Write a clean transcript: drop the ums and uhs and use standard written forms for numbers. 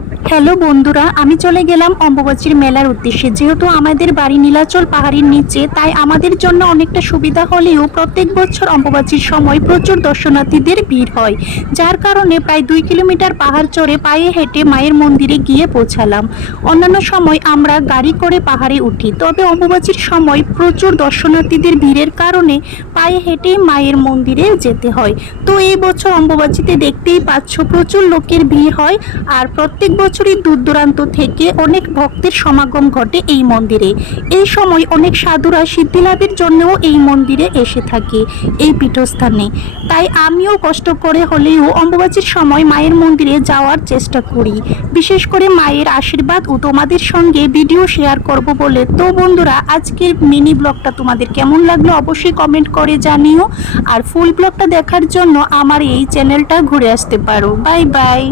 Hello বন্ধুরা, আমি চলে গেলাম অম্বুবাচীর মেলার উদ্দেশ্যে। যেহেতু আমাদের বাড়ি নীলাচল পাহাড়ের নিচে, তাই আমাদের জন্য অনেকটা সুবিধা হলেও প্রত্যেক বছর অম্বুবাচীর সময় প্রচুর দর্শনার্থীদের ভিড় হয়, যার কারণে প্রায় 2 কিলোমিটার পাহাড় চড়ে পায়ে হেঁটে মায়ের মন্দিরে গিয়ে পৌঁছালাম। অন্যান্য সময় আমরা গাড়ি করে পাহাড়ে উঠি, তবে অম্বুবাচীর সময় প্রচুর দর্শনার্থীদের ভিড়ের কারণে পায়ে হেঁটে মায়ের মন্দিরে যেতে হয়। তো এই বছর অম্বুবাচীতে দেখতেই পাচ্ছ প্রচুর লোকের ভিড় হয়, আর প্রত্যেক বছরই দূর দূরান্ত থেকে অনেক ভক্তের সমাগম ঘটে এই মন্দিরে। এই সময় অনেক সাধুরা সিদ্ধিলাভের জন্যও এই মন্দিরে এসে থাকে, এই পীঠস্থানে। তাই আমিও কষ্ট করে হলেও অম্বুবাচীর সময় মায়ের মন্দিরে যাওয়ার চেষ্টা করি, বিশেষ করে মায়ের আশীর্বাদ ও তোমাদের সঙ্গে ভিডিও শেয়ার করব বলে। তো বন্ধুরা, আজকের মিনি ব্লগটা তোমাদের কেমন লাগলো অবশ্যই কমেন্ট করে জানিও, আর ফুল ব্লগটা দেখার জন্য আমার এই চ্যানেলটা ঘুরে আসতে পারো। Bye bye.